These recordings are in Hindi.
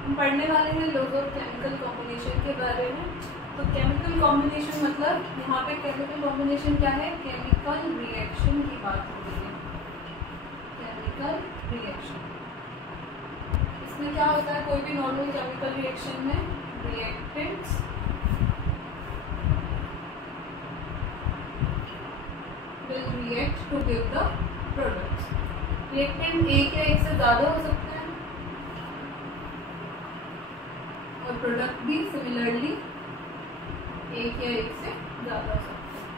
हम पढ़ने वाले हैं लॉज ऑफ केमिकल कॉम्बिनेशन के बारे में। तो केमिकल कॉम्बिनेशन मतलब यहाँ पे केमिकल कॉम्बिनेशन क्या है, केमिकल रिएक्शन की बात हो रही है। केमिकल रिएक्शन, इसमें क्या होता है, कोई भी नॉर्मल केमिकल रिएक्शन में reactants will react to give the products। Reactant एक या एक से ज्यादा हो सकते हैं और प्रोडक्ट भी सिमिलरली एक या एक से ज्यादा हो सकते हैं।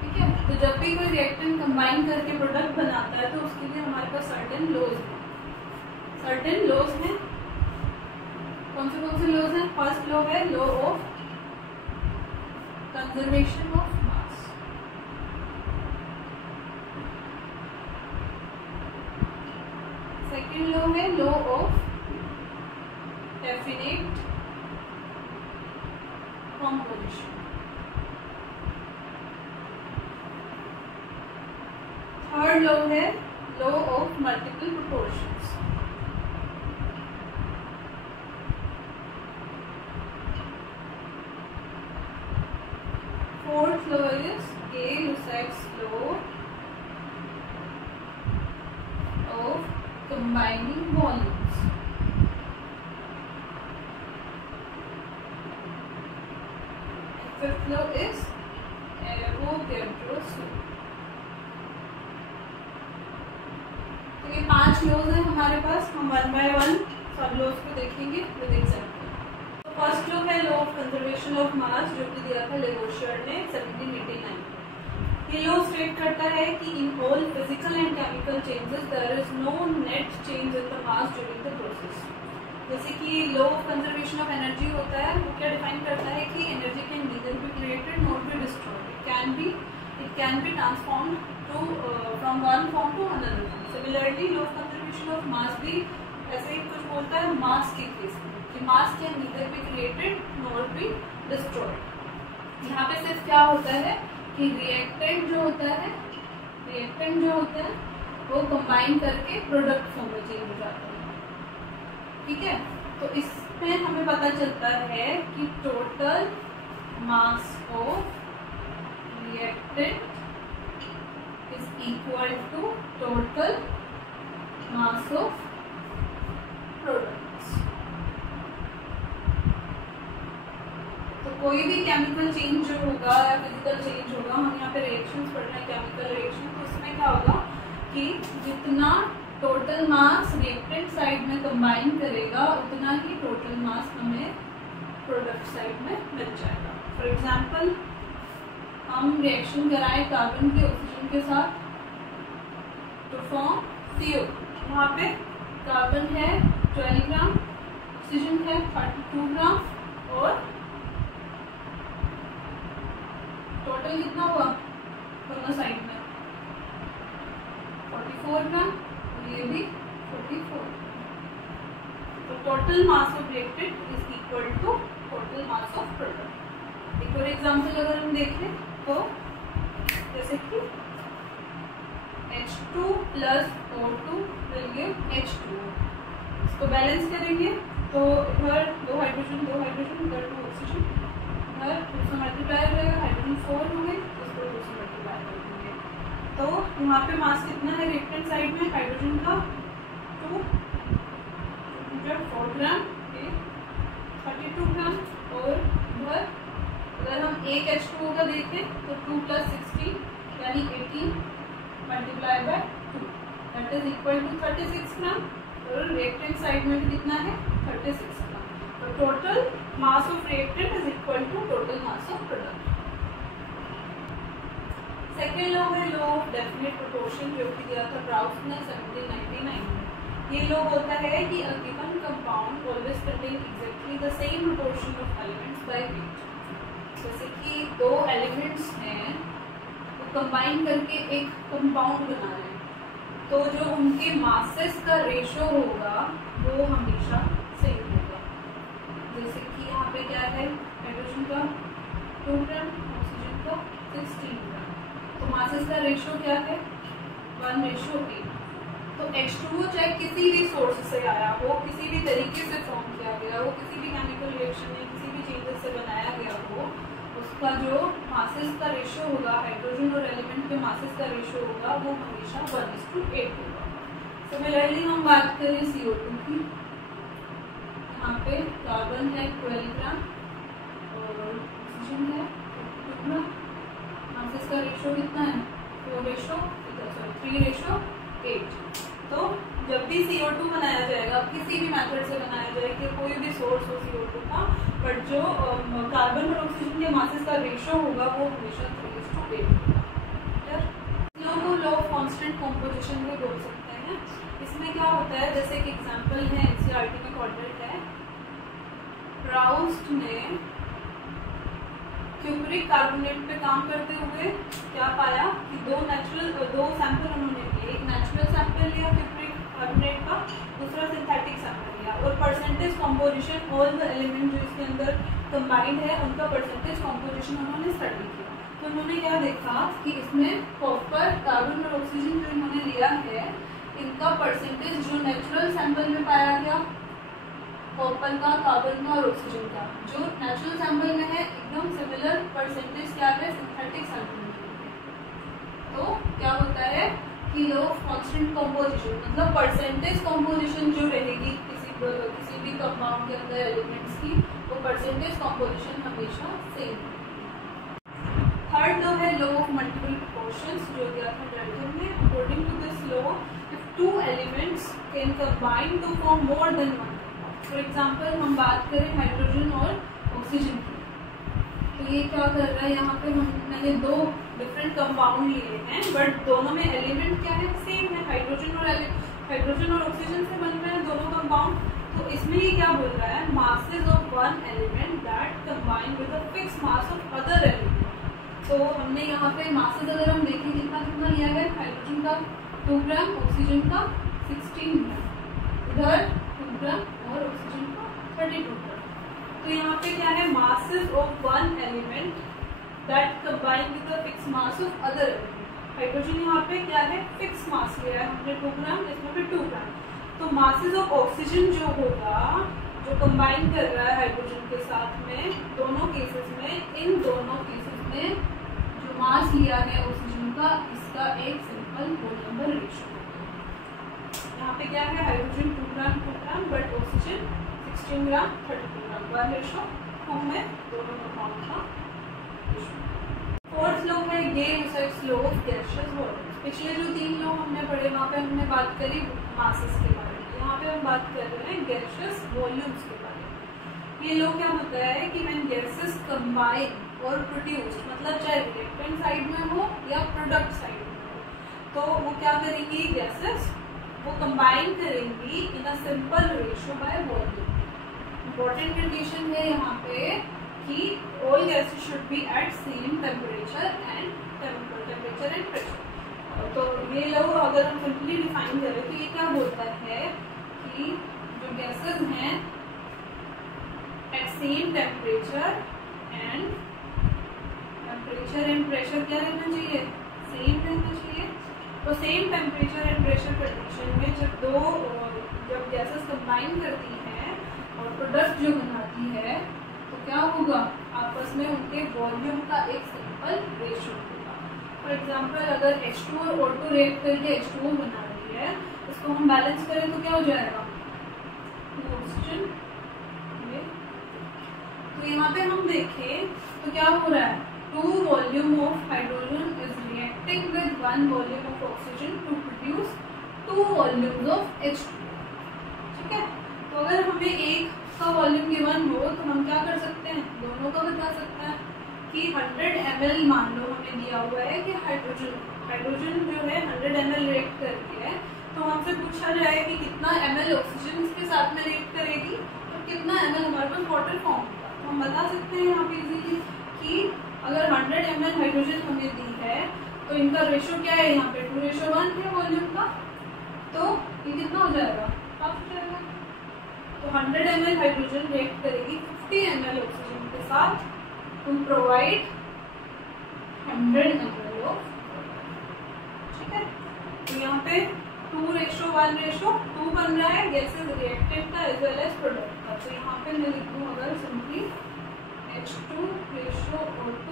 ठीक है, तो जब भी कोई रिएक्टेंट कंबाइन करके प्रोडक्ट बनाता है तो उसके लिए हमारे पास सर्टेन लॉज हैं। सर्टेन लॉज हैं, कौन से लॉज हैं? फर्स्ट लॉ है law of conservation of mass. Second law है law of definite composition. Third law है law of multiple proportions. Fourth law is Gay-Lussac's law of combining volumes। Fifth law is Avogadro's law। तो ये 5 लॉज हैं हमारे पास, हम वन बाय वन सब लॉज को देखेंगे विद एग्जांपल। तो फर्स्ट लॉ है लॉ ऑफ कंजर्वेशन ऑफ मास, जो कि दिया था लेवोशियर ने 1789। ये लॉ स्टेट करता है कि in all physical and chemical changes there is no net change in the mass during the process. जैसे कि law of conservation of energy होता है, वो क्या डिफाइन करता है कि energy can neither be created nor be destroyed, it can be transformed to from one form to another form. Similarly law of conservation of mass भी ऐसे ही कुछ बोलता है मास के केस में कि मास can neither be created nor be destroyed. यहाँ पे सिर्फ क्या होता है कि रिएक्टेंट जो होता है वो कंबाइन करके प्रोडक्ट फॉर्म में चेंज हो जाता है। ठीक है, तो इसमें हमें पता चलता है कि total mass of reactant is equal to total mass of products. तो कोई भी केमिकल चेंज जो होगा या फिजिकल चेंज होगा, हम यहाँ पे रिएक्शंस पढ़ रहे हैं केमिकल रिएक्शन, तो उसमें क्या होगा कि जितना टोटल मास रिएक्टेंट साइड में कंबाइन करेगा उतना ही टोटल मास हमें प्रोडक्ट साइड में मिल जाएगा। फॉर एग्जांपल हम रिएक्शन कराएं कार्बन के ऑक्सीजन के साथ टू फॉर्म CO। यहाँ पे कार्बन है 12 ग्राम, ऑक्सीजन है 32 ग्राम और टोटल कितना हुआ दोनों साइड में 44 ग्राम, ये भी 44। तो total mass of reactant is equal to total mass of product. एक और एग्जांपल अगर हम देखें तो जैसे कि H2 plus O2 will give H2O। इसको बैलेंस करेंगे तो इधर 2 हाइड्रोजन इधर 2 ऑक्सीजन, इधर 2 से मल्टीप्लाई रहेगा, हाइड्रोजन 4 होंगे, इसको 2 से मल्टीप्लाई करेंगे। तो यहाँ पे मास कितना है रिएक्टेंट साइड में, हाइड्रोजन का 2 4 ग्राम 32 ग्राम, और इधर अगर हम एक H2O का देखें तो 2 + 16 यानी 18 multiply by 2 that is equal to 36 gram, और रिएक्टेंट साइड में भी कितना है 36 ग्राम। तो total mass of reactant is equal to total mass of product. Second law है लॉ ऑफ डेफिनेट प्रोपोर्शन, जो कि दिया था ब्राउस ने 1799 में। ये लॉ होता है कि a given compound always contain exactly the same proportion of elements by weight. जैसे कि 2 एलिमेंट्स हैं वो कंबाइन करके एक कंपाउंड बना रहे हैं, तो जो उनके मासेस का रेशो होगा वो हमेशा सेम होगा। जैसे कि यहाँ पे क्या है, हाइड्रोजन का 2 ग्राम, ऑक्सीजन का 16 ग्राम, तो मासेस का रेशो क्या है 1:8। तो H2O चाहे किसी भी सोर्स से आया हो, किसी भी तरीके से फॉर्म किया गया हो, किसी भी केमिकल रिएक्शन में किसी भी चेंजेस से बनाया गया हो, उसका जो मासेस का रेशियो होगा, हाइड्रोजन और एलिमेंट के मासेस का रेशियो होगा, वो हमेशा 1:8 होगा। सिमिलरली हम बात करें CO2 की, यहाँ पे कार्बन है 12 ग्राम और ऑक्सीजन है 2 ग्राम। मासेस का रेशियो कितना है? 3:8। तो जब भी CO2 बनाया जाएगा, किसी भी मेथड से बनाया जाए कि कोई भी सोर्स हो CO2 का, बट जो कार्बन और ऑक्सीजन के मासेस का रेशियो होगा वो हमेशा 3:8 होगा। को लॉ ऑफ कांस्टेंट कंपोजिशन भी बोल सकते हैं। इसमें क्या होता है, जैसे कि एग्जांपल है NCERT में क्वाड्रेंट है, प्राउस्ट ने क्यूपरिक कार्बोनेट पे काम करते हुए क्या पाया कि दो सैंपल उन्होंने लिए, एक नेचुरल सैंपल लिया क्यूपरिक कार्बोनेट का, दूसरा सिंथेटिक सैंपल लिया, और percentage composition all the element जो इसके अंदर कंबाइंड है उनका परसेंटेज कॉम्पोजिशन उन्होंने स्टडी किया। तो उन्होंने क्या देखा कि इसमें कॉपर, कार्बन और ऑक्सीजन जो इन्होंने लिया है, इनका परसेंटेज जो नेचुरल सैंपल में पाया गया, कॉपर का, कार्बन का और ऑक्सीजन का, जो नेचुरल सैंपल में है एकदम सिमिलर परसेंटेज क्या है सिंथेटिक सैंपल में। तो क्या होता है कि लॉ ऑफ कांस्टेंट कंपोजिशन, मतलब परसेंटेज कंपोजिशन जो रहेगी किसी भी कंपाउंड के अंदर एलिमेंट्स की, वो परसेंटेज कंपोजिशन हमेशा सेम। थर्ड लॉ है लॉ ऑफ मल्टीपल प्रोपोर्शंस, जो दिया था डाल्टन ने। According to this law, if two elements can combine to form more than one, for example हम बात करें हाइड्रोजन और ऑक्सीजन की, तो ये क्या कर रहा है, यहाँ पे मैंने दो डिफरेंट कंपाउंड लिए हैं, बट दोनों में एलिमेंट क्या है, सेम है, हाइड्रोजन और ऑक्सीजन से बन रहे हैं दोनों कंपाउंड। तो इसमें ये क्या बोल रहा है, masses of one element that combine with a fix mass of other element. तो हमने यहाँ पे मासेस अगर हम देखें कितना कितना लिया है, हाइड्रोजन का 2 ग्राम, ऑक्सीजन का 16 ग्राम, इधर 2 ग्राम और ऑक्सीजन का 32 ग्राम। तो यहाँ पे क्या है, masses of one element that combine with the fix mass of other element. Hydrogen यहाँ पे क्या है, फिक्स मास लिया है हमने 2 ग्राम, इसमें भी 2 ग्राम। तो मासेस ऑफ ऑक्सीजन जो होगा, जो कंबाइन कर रहा है हाइड्रोजन के साथ में, दोनों केसेस में, इन दोनों केसेस में जो मास लिया है ऑक्सीजन का, इसका एक सिंपल होल नंबर रेशियो। यहाँ पे क्या है, hydrogen 2 gram 2 gram, but oxygen 16 ग्राम 32 ग्राम, 1:2 में दोनों कंपाउंड का रेशियो। फोर्थ लॉ है गे-विसाइड्स लॉ ऑफ गैसियस वॉल्यूम्स। पिछले जो 3 लॉ हमने पढ़े, वहाँ पे हमने बात करी मासेस के बारे में, यहाँ पे हम बात कर रहे हैं गैसियस वॉल्यूम्स के बारे में। ये लॉ क्या होता है कि व्हेन गैसेस कंबाइन और प्रोड्यूस, मतलब चाहे रिएक्टेंट साइड में हो या प्रोडक्ट साइड में हो, तो वो क्या करेंगी, गैसेस वो कंबाइन करेंगी in a simple ratio by volume. Important condition है यहाँ पे कि all gases should be at same temperature and pressure. तो ये लोग अगर हम सिंपली डिफाइन करें तो ये क्या बोलता है कि जो गैसेस हैं at same temperature and pressure क्या रहना चाहिए, सेम रहना चाहिए। तो same temperature and pressure condition में जब गैसेस कंबाइन करती हैं और प्रोडक्ट जो बनाती है, तो क्या होगा, आपस में उनके वॉल्यूम का एक सिंपल रेशियो होगा। फॉर एग्जांपल अगर H2 और O2 रिएक्ट करके H2O बना रही है, इसको हम बैलेंस करें तो क्या हो जाएगा, 2 ऑक्सीजन। तो यहाँ पे हम देखें तो क्या हो रहा है, 2 volume of hydrogen is reacting with 1 volume of oxygen to produce 2 volumes of H2। ठीक है, तो अगर हमें एक का वॉल्यूम गिवन हो तो हम क्या कर सकते हैं, दोनों का बता सकते हैं कि 100 ml मान लो हमें दिया हुआ है कि हाइड्रोजन जो है 100 ml रिएक्ट करती है, तो हमसे पूछा जाए कि कितना ml ऑक्सीजन इसके साथ में रिएक्ट करेगी और कितना ml हमारे पास वाटर फॉर्म होगा। तो हम बता सकते हैं यहाँ पे इजीली कि अगर 100 ml हाइड्रोजन हमें दी है तो इनका रेशियो क्या है, यहाँ पे 2:1 है वॉल्यूम का, तो ये कितना हो जाएगा, हाफ हो जाएगा। तो 100 ml हाइड्रोजन रिएक्ट करेगी 50 ml ऑक्सीजन के साथ टू प्रोवाइड 100 ml ऑफ। ठीक है, तो यहाँ पे 2:1:2 बन रहा है गैसेस रिएक्टेंट का एज वेल एज प्रोडक्ट का। तो यहाँ पे मैं लिख दूँ अगर सिंपली H2:O2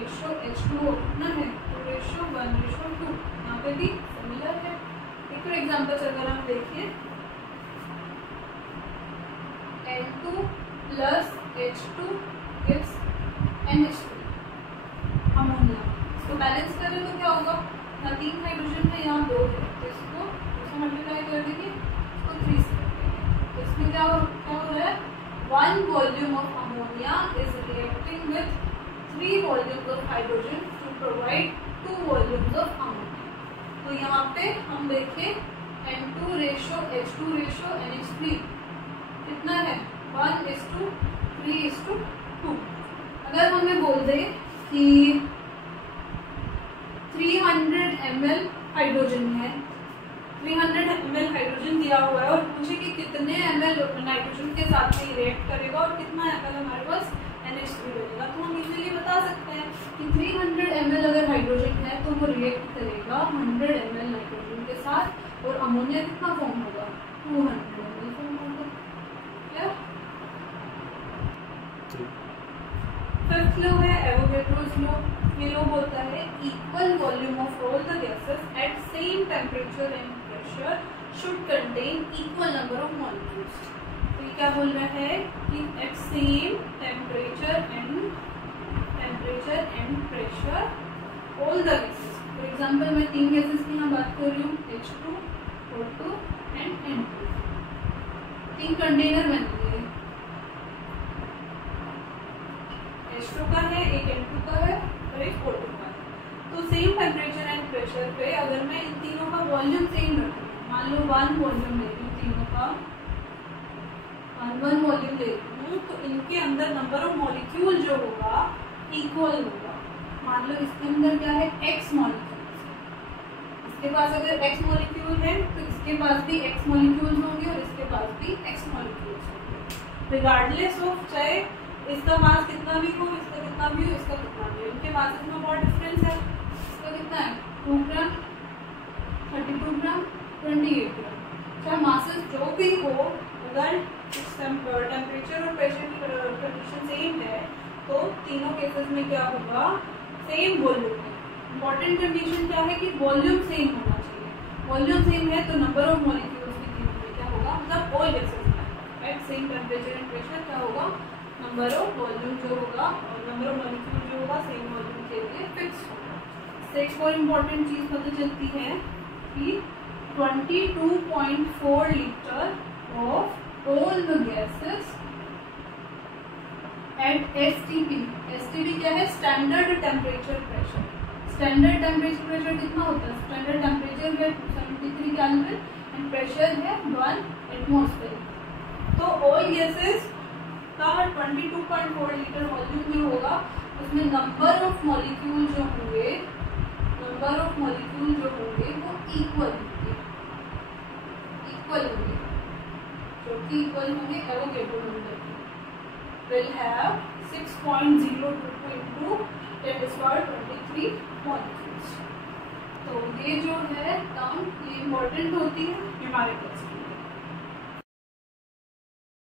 H2O कितना है 2:1:2। यहाँ पे भी सिमिलर है। एक और एग्जाम्पल अगर हम देखिए N2 + H2 gives NH3 ammonia. इसको बैलेंस करें तो क्या होगा, यहाँ 3 हाइड्रोजन है, यहाँ 2 है, तो इसको मल्टीप्लाई कर देंगे, इसको 3 से कर देंगे। तो इसमें क्या हो रहा है, 1 volume of ammonia is reacting with 3 volumes of hydrogen to provide 2 volumes of ammonia. तो यहाँ पे हम देखें N2:H2 NH3 कितना है 1:3:2। अगर हमें बोल दे कि 300 ml हाइड्रोजन है, 300 ml हाइड्रोजन दिया हुआ है और पूछे कि कितने ml नाइट्रोजन के साथ में रिएक्ट करेगा और कितना ml हमारे पास NH3 बनेगा, तो हम इजीली बता सकते हैं कि 300 ml अगर हाइड्रोजन है तो वो रिएक्ट करेगा 100 ml नाइट्रोजन के साथ और अमोनिया कितना फॉर्म होगा 200 ml फॉर्म होगा। क्लियर। फिफ्थ लॉ है एवोगैड्रोस लॉ। ये लॉ बोलता है equal volume of all the gases at same temperature and pressure should contain equal number of molecules. तो ये क्या बोल रहा है कि at same temperature and pressure all the gases. For example मैं 3 गैसेस की यहाँ बात कर रही हूँ H2, O2 and N2। 3 container बनेंगे, H2 का है, एक N2 का है और एक O2 का है। तो सेम टेम्परेचर एंड प्रेशर पे अगर मैं इन तीनों का वॉल्यूम सेम रखूँ, मान लो 1 वॉल्यूम ले रही हूँ, तीनों का 1 वॉल्यूम ले रही हूँ, तो इनके अंदर नंबर ऑफ मॉलिक्यूल जो होगा इक्वल होगा। मान लो इसके अंदर क्या है X मॉलिक्यूल्स, इसके पास अगर X मॉलिक्यूल है तो इसके पास भी X मॉलिक्यूल्स होंगे और इसके पास भी X मॉलिक्यूल्स होंगे, रिगार्डलेस ऑफ चाहे इसका मास कितना भी हो, इसका कितना भी हो, इसका कितना भी हो, इनके मासेस में बहुत डिफरेंस है। इसका कितना है 2 ग्राम, 32 ग्राम, 28 ग्राम। चाहे मासेस जो भी हो, अगर टेम्परेचर और प्रेशर की कंडीशन सेम है तो तीनों केसेस में क्या होगा सेम वॉल्यूम है। इंपॉर्टेंट कंडीशन क्या है कि वॉल्यूम सेम होना चाहिए। वॉल्यूम सेम है तो नंबर ऑफ मॉलिक्यूल्स भी तीनों में क्या होगा, मतलब ऑल गैसेस में at same temperature and pressure क्या होगा, नंबर ऑफ वॉल्यूम जो होगा और नंबर ऑफ मॉलिक्यूल जो होगा सेम वॉल्यूम के लिए फिक्स होगा। इससे एक और इम्पॉर्टेंट चीज पता चलती है कि 22.4 litre of all the gases eight STP क्या है, standard temperature pressure. Standard temperature pressure कितना होता है, स्टैंडर्ड टेम्परेचर है 273 केल्विन एंड प्रेशर है 1 एटमॉस्फेयर। तो ऑल गैसेस का 22.4 लीटर वॉल्यूम जो होगा उसमें नंबर ऑफ मॉलिक्यूल जो होंगे वो इक्वल होंगे, जो कि इक्वल होंगे एवोगैड्रो नंबर के। Will have 6.02 into 10⁻23 molecules. तो ये जो है टर्म ये इम्पोर्टेंट होती है न्यूमेरिकल्स।